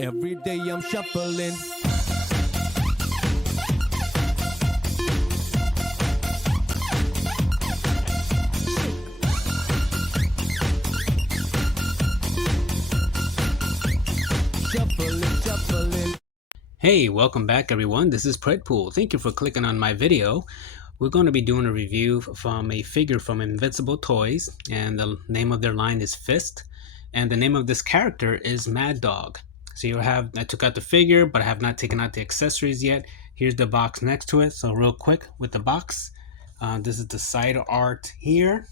Every day I'm shuffling. Shuffling. Hey, welcome back everyone. This is Predpool. Thank you for clicking on my video. We're going to be doing a review from a figure from Invincible Toys, and the name of their line is Fist, and the name of this character is Mad Dog. So I took out the figure, but I have not taken out the accessories yet. Here's the box next to it. So real quick with the box, this is the side art here.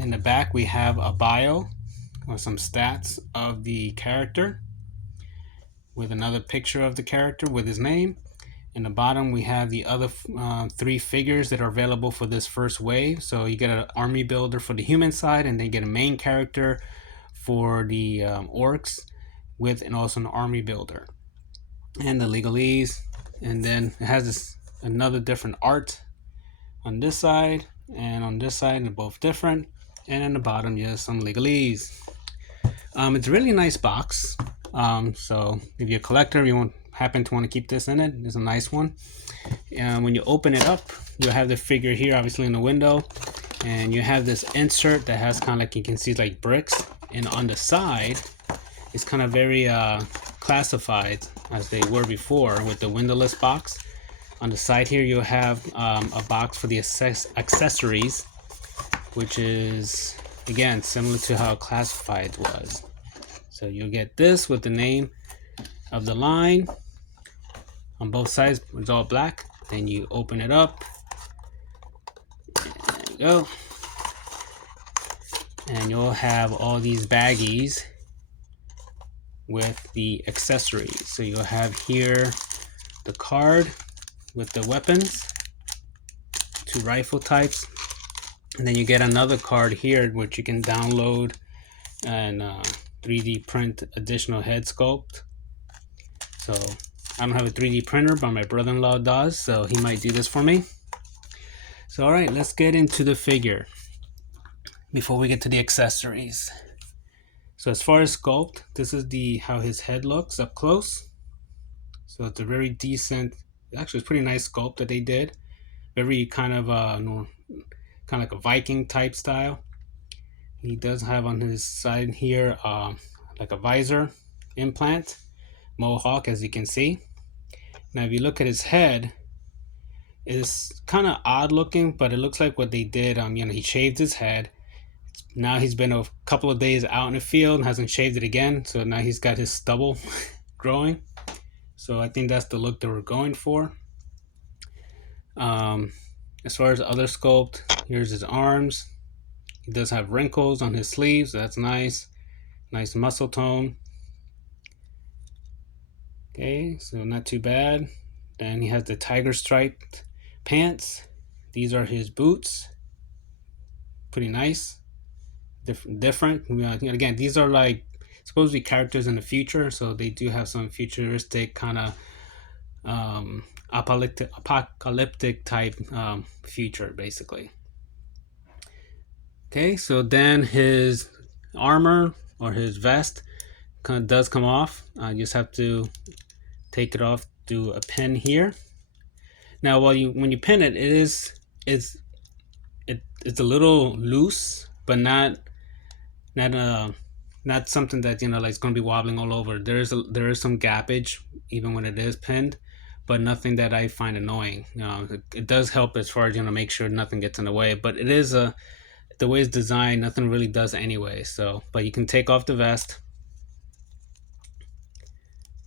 In the back we have a bio or some stats of the character, with another picture of the character with his name. In the bottom we have the other three figures that are available for this first wave. So you get an army builder for the human side, and then you get a main character for the orcs and also an army builder and the legalese. And then it has another different art on this side and on this side, and they're both different. And in the bottom, just some legalese. It's a really nice box. So if you're a collector, you happen to want to keep this in it, it's a nice one. When you open it up, you'll have the figure here, obviously in the window, and you have this insert that has kind of, like you can see, like bricks, and on the side it's kind of very classified as they were before with the windowless box. On the side here you'll have a box for the accessories, which is again similar to how classified was. So you'll get this with the name of the line on both sides. It's all black. Then you open it up. There you go. And you'll have all these baggies with the accessories. So you'll have here the card with the weapons, 2 rifle types, and then you get another card here which you can download and 3D print additional head sculpt. So I don't have a 3D printer, but my brother-in-law does, so he might do this for me. So alright, let's get into the figure before we get to the accessories. So as far as sculpt, this is how his head looks up close. So it's a very decent, actually it's pretty nice sculpt that they did. Very kind of like a Viking type style. He does have on his side here like a visor implant, mohawk, as you can see. Now if you look at his head, it's kind of odd looking, but it looks like what they did, he shaved his head. Now he's been a couple of days out in the field and hasn't shaved it again, so now he's got his stubble growing. So I think that's the look that we're going for. As far as other sculpt, here's his arms. He does have wrinkles on his sleeves. That's nice. Nice muscle tone. Okay, so not too bad. Then he has the tiger striped pants. These are his boots. Pretty nice. Different. Again, these are like supposed to be characters in the future, so they do have some futuristic kind of apocalyptic type future, basically. Okay, so then his armor or his vest does come off. You just have to take it off, do a pin here. Now when you pin it, it's a little loose, but not something that like it's gonna be wobbling all over. There is some gappage even when it is pinned, but nothing that I find annoying. It does help as far as make sure nothing gets in the way, but it is the way it's designed, nothing really does anyway. So, but you can take off the vest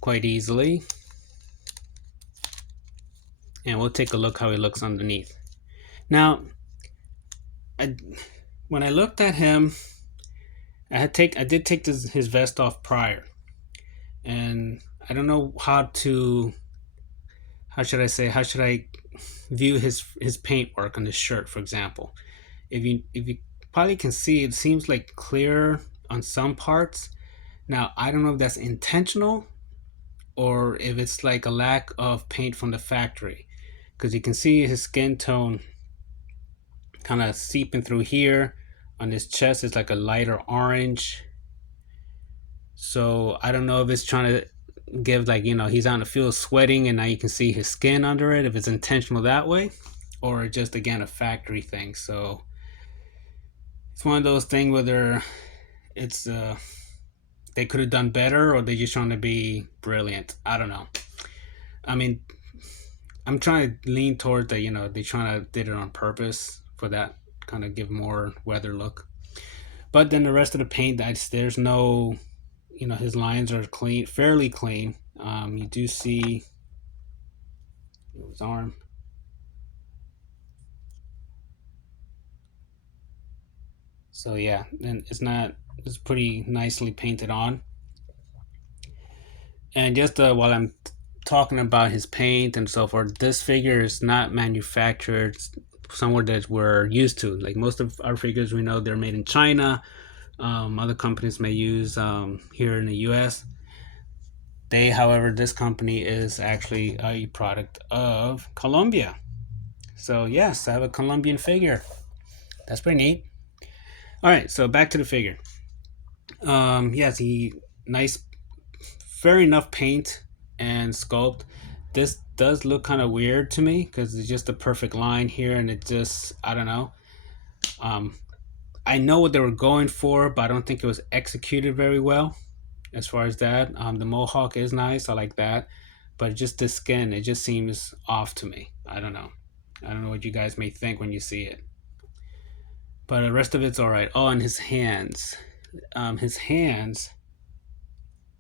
quite easily, and we'll take a look how he looks underneath. Now, when I looked at him, I did take his vest off prior, and I don't know how should I view his paint work on this shirt, for example. If you probably can see, it seems like clear on some parts. Now I don't know if that's intentional or if it's like a lack of paint from the factory, because you can see his skin tone kind of seeping through here. On his chest it's like a lighter orange, So I don't know if it's trying to give, like, he's out in the field sweating and now you can see his skin under it, if it's intentional that way, or just again a factory thing. So it's one of those things whether it's they could have done better or they just trying to be brilliant. I don't know. I mean, I'm trying to lean towards that, they trying to did it on purpose for that kind of give more weather look. But then the rest of the paint, there's no, his lines are clean, fairly clean. You do see his arm. So yeah, and it's pretty nicely painted on. And just while I'm talking about his paint and so forth, this figure is not manufactured somewhere that we're used to. Like most of our figures, we know they're made in China. Other companies may use here in the U.S. However, this company is actually a product of Colombia. So yes, I have a Colombian figure. That's pretty neat. All right, so back to the figure. Yes, he nice, fair enough paint and sculpt. This does look kind of weird to me because it's just a perfect line here, and it just, I don't know. Um, I know what they were going for, but I don't think it was executed very well as far as that. The mohawk is nice, I like that, but just the skin, it just seems off to me. I don't know. I don't know what you guys may think when you see it, but the rest of it's all right. Oh, and his hands,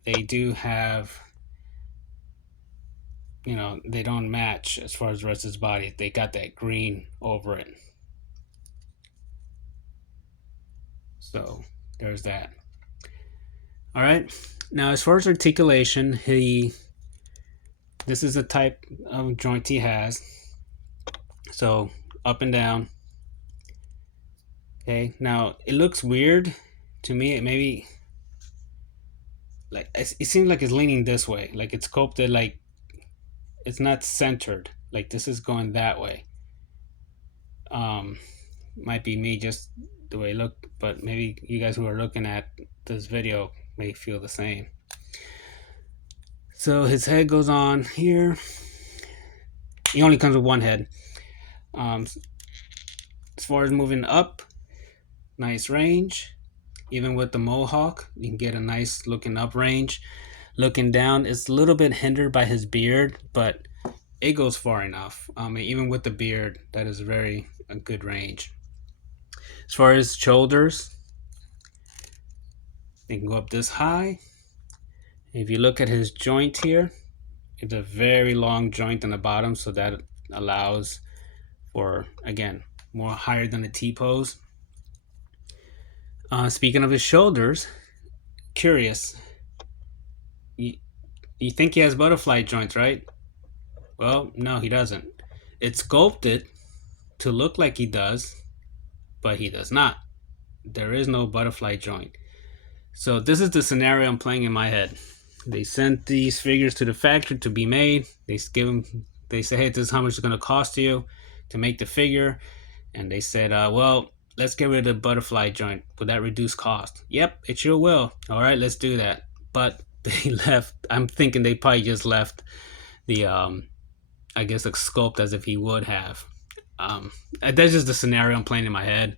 they do have, they don't match as far as the rest of his body. They got that green over it. So there's that. All right. Now, as far as articulation, this is the type of joint he has. So up and down. Okay. Now it looks weird to me. It maybe like it seems like it's leaning this way. Like it's sculpted. Like it's not centered. Like this is going that way. Um, might be me just the way it look, but maybe you guys who are looking at this video may feel the same. So his head goes on here. He only comes with one head. As far as moving up, nice range. Even with the mohawk, you can get a nice looking up range. Looking down, it's a little bit hindered by his beard, but it goes far enough. Even with the beard, that is a good range. As far as shoulders, they can go up this high. If you look at his joint here, it's a very long joint on the bottom, so that allows for, again, more higher than the T-pose. Speaking of his shoulders, curious. You think he has butterfly joints, right? Well, no, he doesn't. It's sculpted to look like he does, but he does not. There is no butterfly joint. So this is the scenario I'm playing in my head. They sent these figures to the factory to be made. They say, hey, this is how much it's going to cost you to make the figure. And they said, well, let's get rid of the butterfly joint. Would that reduce cost? Yep, it sure will. All right, let's do that. But they left. I'm thinking they probably just left the, I guess, a sculpt as if he would have. That's just the scenario I'm playing in my head.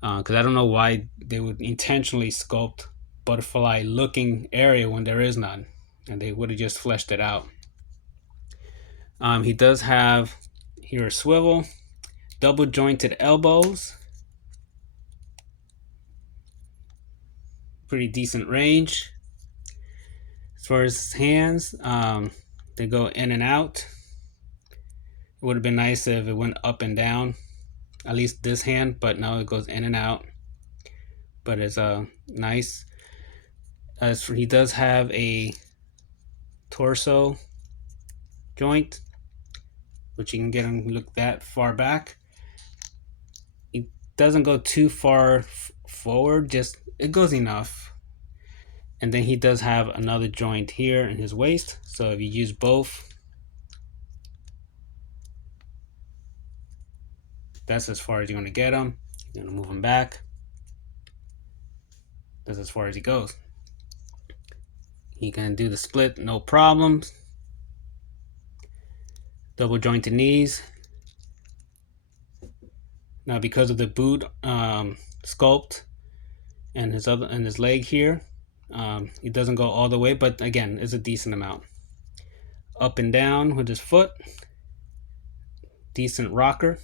Because I don't know why they would intentionally sculpt butterfly looking area when there is none, and they would have just fleshed it out. He does have here a swivel, double jointed elbows, pretty decent range. As far as hands, they go in and out. It would have been nice if it went up and down, at least this hand, but now it goes in and out. But it's nice. He does have a torso joint, which you can get him look that far back. It doesn't go too far forward, just it goes enough. And then he does have another joint here in his waist. So if you use both, that's as far as you're going to get him. You're going to move him back. That's as far as he goes. He can do the split, no problems. Double jointed knees. Now, because of the boot sculpt and his leg here, he doesn't go all the way, but again, it's a decent amount. Up and down with his foot. Decent rocker.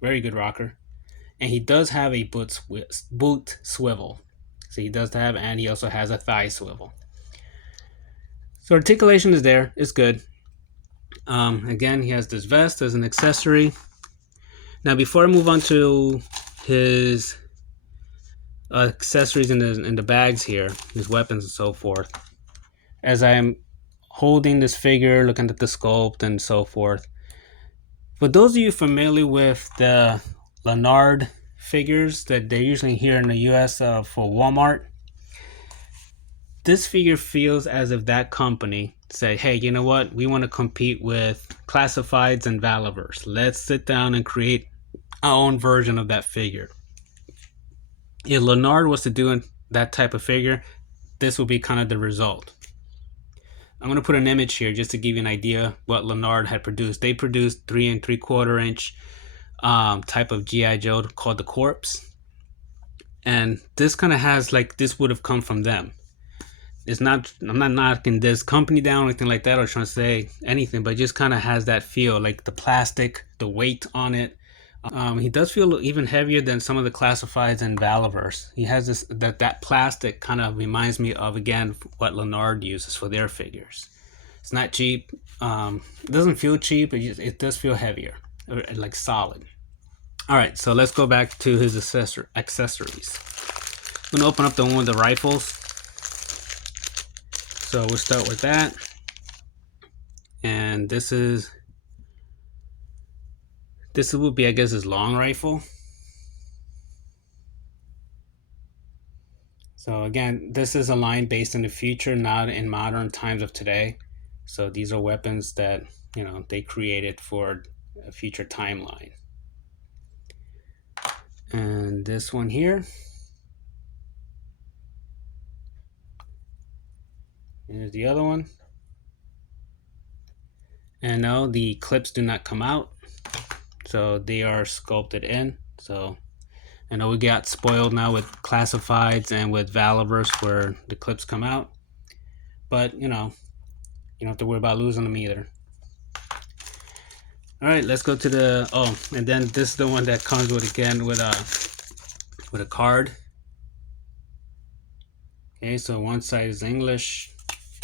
Very good rocker. And he does have a boot swivel. So he does have, and he also has a thigh swivel. So articulation is there. It's good. Again, he has this vest as an accessory. Now, before I move on to his accessories in the bags here, his weapons and so forth, as I am holding this figure, looking at the sculpt and so forth, for those of you familiar with the Leonard figures that they usually here in the US for Walmart, this figure feels as if that company said, hey, you know what? We want to compete with classifieds and Valivers. Let's sit down and create our own version of that figure. If Leonard was to do that type of figure, this would be kind of the result. I'm going to put an image here just to give you an idea what Leonard had produced. They produced 3 3/4 inch type of G.I. Joe called the Corpse. And this kind of has like, this would have come from them. It's not, I'm not knocking this company down or anything like that or trying to say anything, but it just kind of has that feel, like the plastic, the weight on it. He does feel even heavier than some of the classifieds and Valivers. He has this, that plastic kind of reminds me of, again, what Leonard uses for their figures. It's not cheap. It doesn't feel cheap. It does feel heavier, like solid. All right, so let's go back to his accessories. I'm gonna open up the one with the rifles. So we'll start with that. And this would be, I guess, his long rifle. So again, this is a line based in the future, not in modern times of today. So these are weapons that, you know, they created for a future timeline. And this one here. Here's the other one. And no, the clips do not come out. So they are sculpted in. So I know we got spoiled now with classifieds and with Valivers where the clips come out. But, you know, you don't have to worry about losing them either. All right, let's go to the, oh, and then this is the one that comes with, again, with a card. Okay, so one side is English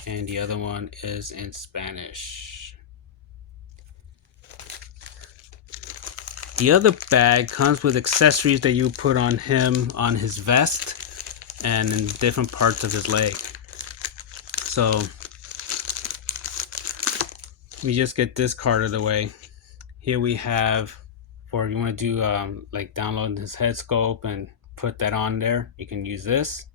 and the other one is in Spanish. The other bag comes with accessories that you put on him on his vest and in different parts of his leg. So let me just get this card out of the way. Here we have, for if you want to do like download his head sculpt and put that on there, you can use this.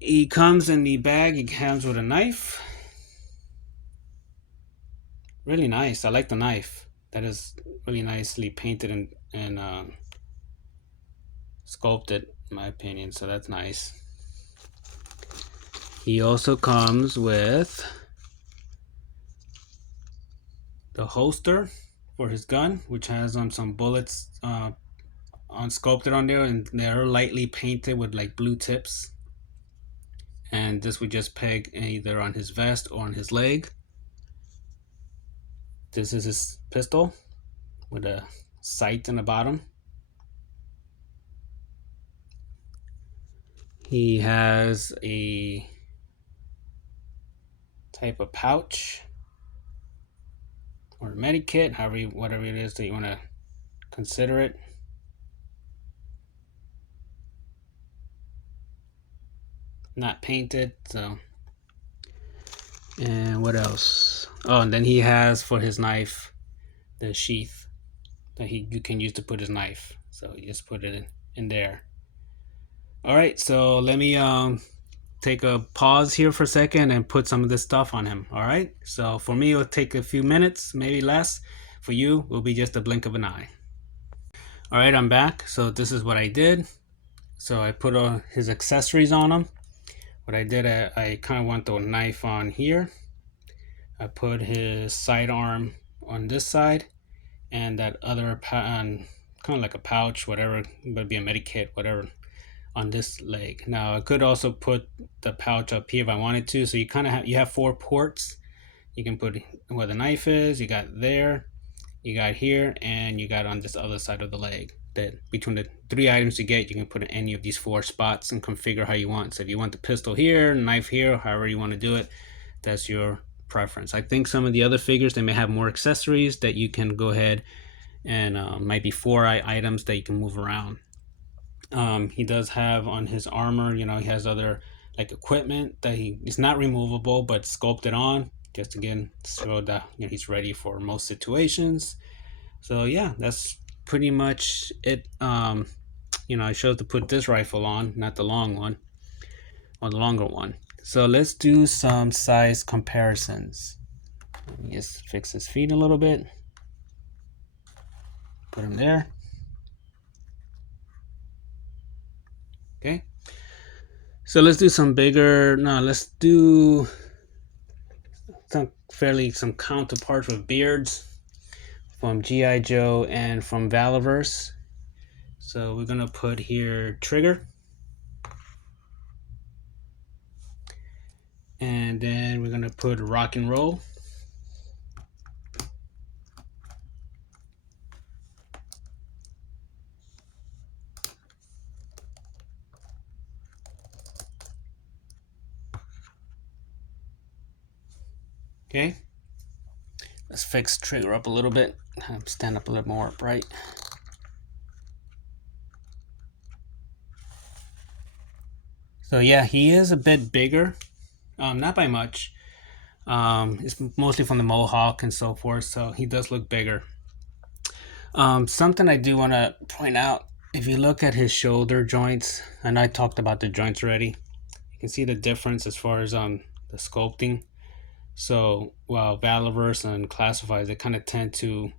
He comes in the bag, he comes with a knife. Really nice. I like the knife. That is really nicely painted and sculpted, in my opinion. So that's nice. He also comes with the holster for his gun, which has some bullets sculpted on there, and they're lightly painted with like blue tips. And this would just peg either on his vest or on his leg. This is his pistol with a sight in the bottom. He has a type of pouch or a medikit, whatever it is that you want to consider it. Not painted, so. And what else? Oh, and then he has for his knife the sheath that you can use to put his knife. So you just put it in there. All right, so let me take a pause here for a second and put some of this stuff on him. All right, so for me it'll take a few minutes, maybe less. For you, it will be just a blink of an eye. All right, I'm back. So this is what I did. So I put his accessories on him. What I did, I kind of went the knife on here. I put his sidearm on this side, and that other kind of like a pouch, whatever, would be a medikit, whatever, on this leg. Now I could also put the pouch up here if I wanted to. So you kind of have 4 ports. You can put where the knife is. You got there, you got here, and you got on this other side of the leg. That between the 3 items you get, you can put in any of these 4 spots and configure how you want. So if you want the pistol here, knife here, however you want to do it, that's your preference. I think some of the other figures, they may have more accessories that you can go ahead and might be 4 items that you can move around. He does have on his armor, he has other like equipment that is not removable but sculpted on, just again so that he's ready for most situations. So yeah, that's pretty much it. I chose to put this rifle on, not the long one or the longer one. So let's do some size comparisons. Let me just fix his feet a little bit. Put him there. Okay. So let's do some bigger. No, let's do some counterparts with beards from G.I. Joe and from Valaverse. So we're gonna put here Trigger, and then we're gonna put Rock and Roll. Okay, let's fix Trigger up a little bit. Stand up a little more upright. So yeah, he is a bit bigger, not by much. It's mostly from the mohawk and so forth, so he does look bigger. Something I do want to point out, if you look at his shoulder joints, and I talked about the joints already, you can see the difference as far as the sculpting. So while Valaverse and Classifies, they kind of tend to,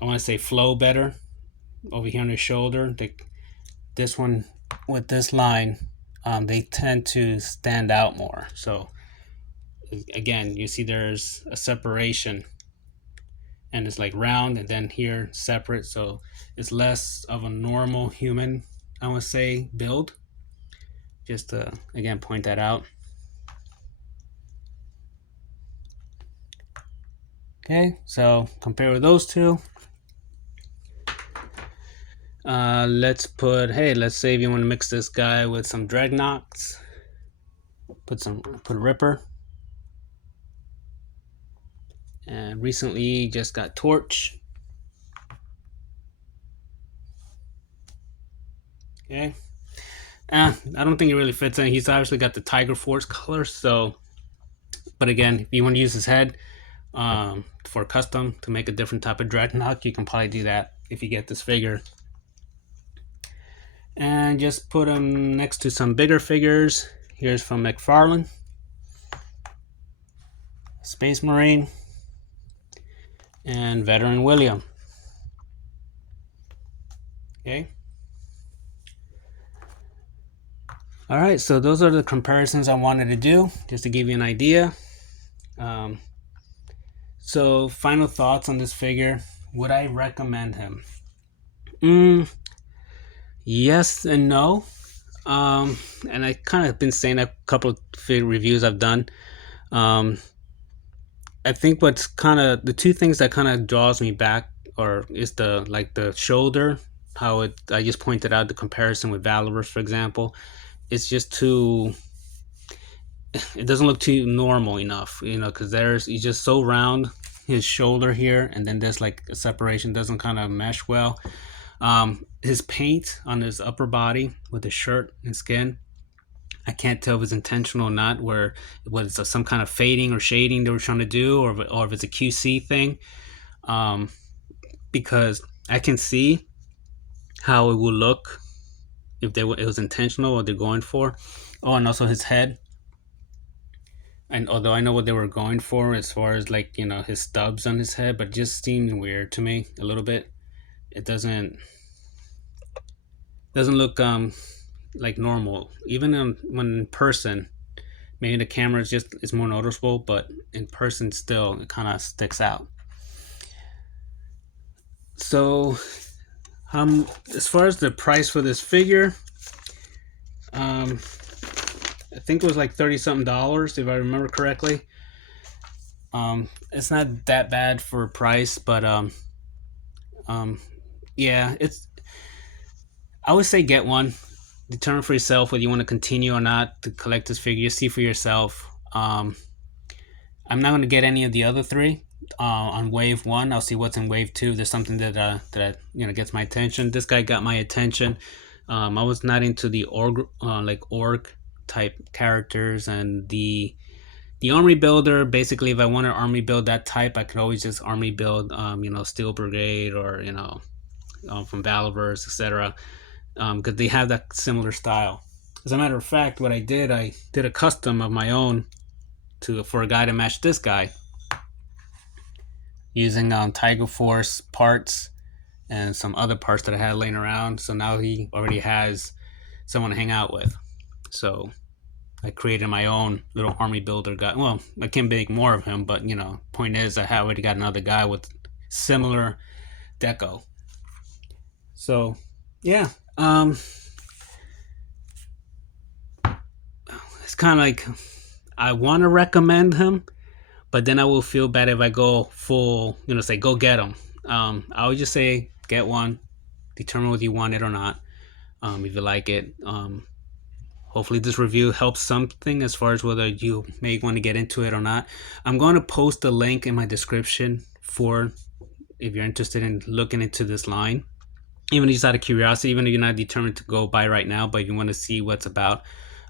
I want to say, flow better over here on his shoulder. This one with this line, they tend to stand out more. So again, you see there's a separation, and it's like round, and then here separate. So it's less of a normal human, I want to say, build. Just to again point that out. Okay, so compare with those two. Let's say if you want to mix this guy with some Dreadnoughts, put Ripper, and recently just got Torch. Okay, I don't think it really fits in. He's obviously got the Tiger Force color, so. But again, if you want to use his head for custom to make a different type of Dreadnought, you can probably do that if you get this figure. And just put him next to some bigger figures. Here's from McFarlane, Space Marine, and Veteran William. Okay. All right, so those are the comparisons I wanted to do, just to give you an idea. So final thoughts on this figure. Would I recommend him? Yes and no. And I kind of been saying a couple of reviews I've done. I think what's kind of the 2 things that kind of draws me back, or is the shoulder. How I just pointed out the comparison with Valaverse, for example. It's just too. It doesn't look too normal enough, because he's just so round, his shoulder here, and then there's like a separation, doesn't kind of mesh well. His paint on his upper body with the shirt and skin, I can't tell if it's intentional or not, where was some kind of fading or shading they were trying to do, or if it's a QC thing, because I can see how it would look if it was intentional what they're going for. Oh, and also his head. And although I know what they were going for as far as his stubs on his head, but it just seemed weird to me a little bit. It doesn't doesn't look like normal. Even when in person, maybe the camera is more noticeable, but in person still it kind of sticks out. So as far as the price for this figure, I think it was like 30 something dollars if I remember correctly. It's not that bad for a price, but yeah, I would say get one. Determine for yourself whether you want to continue or not to collect this figure. See for yourself. I'm not going to get any of the other three on wave one. I'll see what's in wave two. There's something that gets my attention. This guy got my attention. I was not into the orc type characters, and the army builder. Basically, if I want to army build that type, I could always just army build Steel Brigade, or from Valorverse, etc. Because they have that similar style. As a matter of fact, what I did a custom of my own for a guy to match this guy, using Tiger Force parts and some other parts that I had laying around. So now he already has someone to hang out with. So I created my own little army builder guy. Well, I can make more of him, but point is I already got another guy with similar deco. So yeah, it's kind of like I want to recommend him, but then I will feel bad if I go full, say go get him. I would just say get one, determine whether you want it or not. If you like it, hopefully this review helps something as far as whether you may want to get into it or not. I'm going to post a link in my description for if you're interested in looking into this line, even just out of curiosity, even if you're not determined to go buy right now, but you want to see what's about.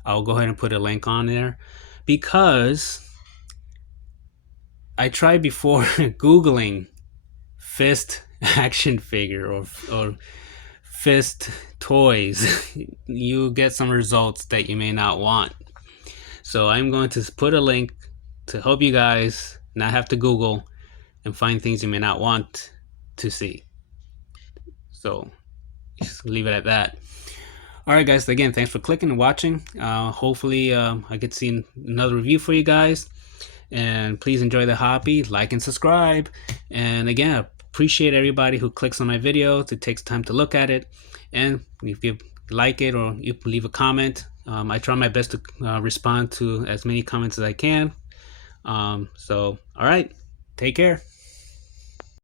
I'll go ahead and put a link on there, because I tried before Googling fist action figure or fist toys. You get some results that you may not want. So I'm going to put a link to help you guys not have to Google and find things you may not want to see. So just leave it at that. All right, guys. Again, thanks for clicking and watching. Hopefully, I get to see another review for you guys. And please enjoy the hobby, like and subscribe. And again, I appreciate everybody who clicks on my videos. It takes time to look at it. And if you like it or you leave a comment, I try my best to respond to as many comments as I can. So, all right. Take care.